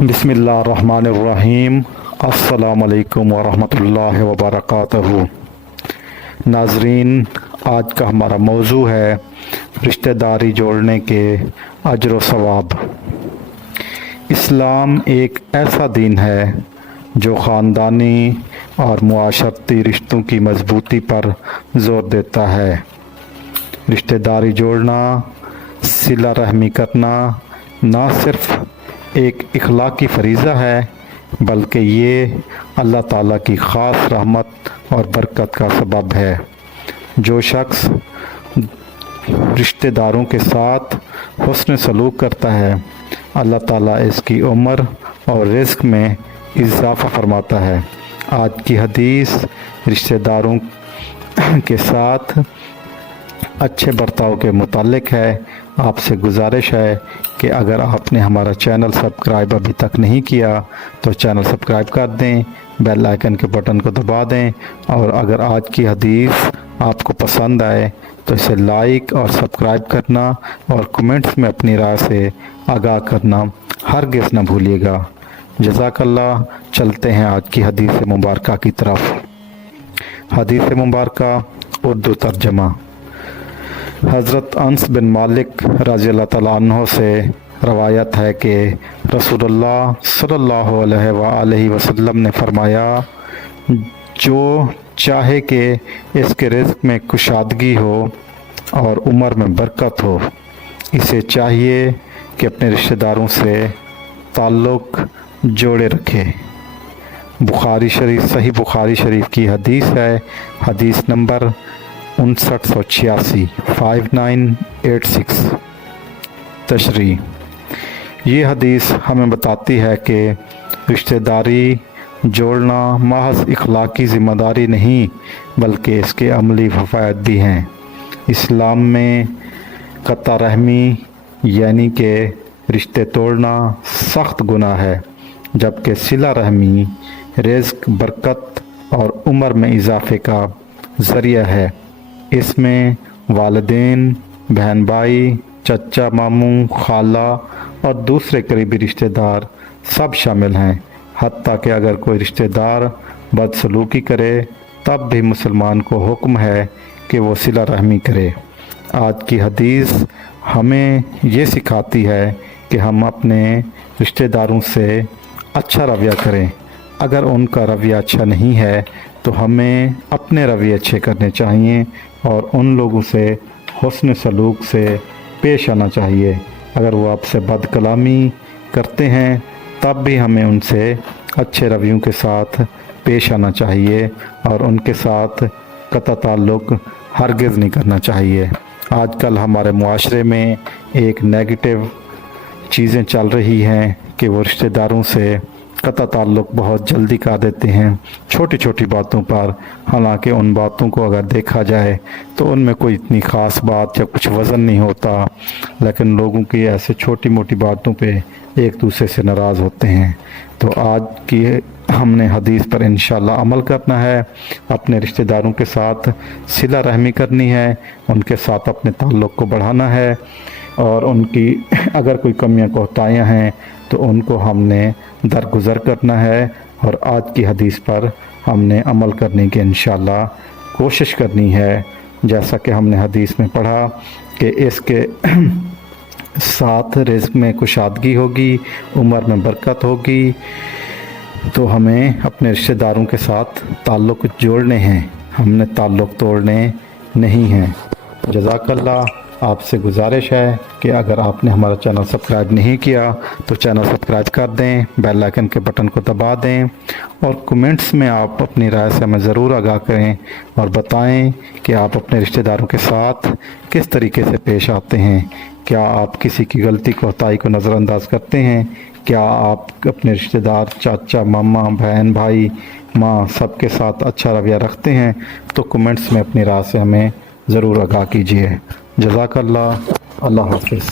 बिस्मिल्लाहिर्रहमानिर्रहीम। अस्सलामु अलैकुम वरहमतुल्लाहि वबरकातुहू। नाज़रीन, आज का हमारा मौजू है रिश्तेदारी जोड़ने के अजर व सवाब। इस्लाम एक ऐसा दीन है जो ख़ानदानी और मुआशरती रिश्तों की मजबूती पर ज़ोर देता है। रिश्तेदारी जोड़ना, सिला रहमी करना ना सिर्फ़ एक इखलाकी फ़रीज़ा है बल्कि ये अल्लाह ताला की ख़ास रहमत और बरकत का सबब है। जो शख्स रिश्तेदारों के साथ हुस्न सलूक करता है, अल्लाह ताला इसकी उम्र और रिज़्क़ में इज़ाफ़ा फरमाता है। आज की हदीस रिश्तेदारों के साथ अच्छे बर्ताव के मुतालिक है। आपसे गुजारिश है कि अगर आपने हमारा चैनल सब्सक्राइब अभी तक नहीं किया तो चैनल सब्सक्राइब कर दें, बेल आइकन के बटन को दबा दें, और अगर आज की हदीस आपको पसंद आए तो इसे लाइक और सब्सक्राइब करना और कमेंट्स में अपनी राय से आगाह करना हरगिज़ न भूलिएगा। जज़ाकल्लाह। चलते हैं आज की हदीस मुबारका की तरफ। हदीस मुबारका उर्दू तर्जमा। हज़रत अनस बिन मालिक रज़ियल्लाहु तआला अन्हु से रवायत है कि रसूलुल्लाह सल्लल्लाहु अलैहि वसल्लम ने फरमाया, जो चाहे कि इसके रिज़्क़ में कुशादगी हो और उम्र में बरकत हो, इसे चाहिए कि अपने रिश्तेदारों से ताल्लुक़ जोड़े रखे। बुखारी शरीफ, सही बुखारी शरीफ की हदीस है। हदीस नंबर 5986 5986। तशरीह। ये हदीस हमें बताती है कि रिश्तेदारी जोड़ना महज इखलाकी ज़िम्मेदारी नहीं बल्कि इसके अमली फ़वाइद भी हैं। इस्लाम में क़ता रहमी यानी कि रिश्ते तोड़ना सख्त गुनाह है, जबकि सिला रहमी रिज़्क़, बरकत और उम्र में इजाफ़े का ज़रिया है। इसमें वालिदैन, बहन भाई, चचा मामू, खाला और दूसरे करीबी रिश्तेदार सब शामिल हैं। हत्ता कि अगर कोई रिश्तेदार बदसलूकी करे तब भी मुसलमान को हुक्म है कि वो सिला रहमी करे। आज की हदीस हमें ये सिखाती है कि हम अपने रिश्तेदारों से अच्छा रवैया करें। अगर उनका रवैया अच्छा नहीं है तो हमें अपने रवैये अच्छे करने चाहिए और उन लोगों से हुस्न सलूक से पेश आना चाहिए। अगर वो आपसे बदकलामी करते हैं तब भी हमें उनसे अच्छे रवैयों के साथ पेश आना चाहिए और उनके साथ क़ता ताल्लुक़ हरगिज़ नहीं करना चाहिए। आजकल हमारे मुआशरे में एक नेगेटिव चीज़ें चल रही हैं कि वो रिश्तेदारों से क़ता ताल्लुक़ बहुत जल्दी कर देते हैं छोटी छोटी बातों पर। हालांकि उन बातों को अगर देखा जाए तो उनमें कोई इतनी ख़ास बात या कुछ वज़न नहीं होता, लेकिन लोगों की ऐसे छोटी मोटी बातों पे एक दूसरे से नाराज़ होते हैं। तो आज की हमने हदीस पर इंशाअल्लाह अमल करना है। अपने रिश्तेदारों के साथ सिला रहमी करनी है, उनके साथ अपने ताल्लुक़ को बढ़ाना है और उनकी अगर कोई कमियां कोताहियां हैं तो उनको हमने दरगुज़र करना है और आज की हदीस पर हमने अमल करने की इंशाअल्लाह कोशिश करनी है। जैसा कि हमने हदीस में पढ़ा कि इसके साथ रिज़्क़ में कुशादगी होगी, उम्र में बरकत होगी, तो हमें अपने रिश्तेदारों के साथ ताल्लुक़ जोड़ने हैं, हमने ताल्लुक़ तोड़ने नहीं हैं। जज़ाकल्लाह। आपसे गुजारिश है कि अगर आपने हमारा चैनल सब्सक्राइब नहीं किया तो चैनल सब्सक्राइब कर दें, बेल आइकन के बटन को दबा दें और कमेंट्स में आप अपनी राय से हमें ज़रूर आगाह करें और बताएं कि आप अपने रिश्तेदारों के साथ किस तरीके से पेश आते हैं। क्या आप किसी की गलती कोताही को नज़रअंदाज करते हैं? क्या आप अपने रिश्तेदार चाचा, मामा, बहन, भाई, माँ सबके साथ अच्छा रवैया रखते हैं? तो कमेंट्स में अपनी राय से हमें ज़रूर आगाह कीजिए। जज़ाकल्लाह। अल्लाह हाफ़िज़।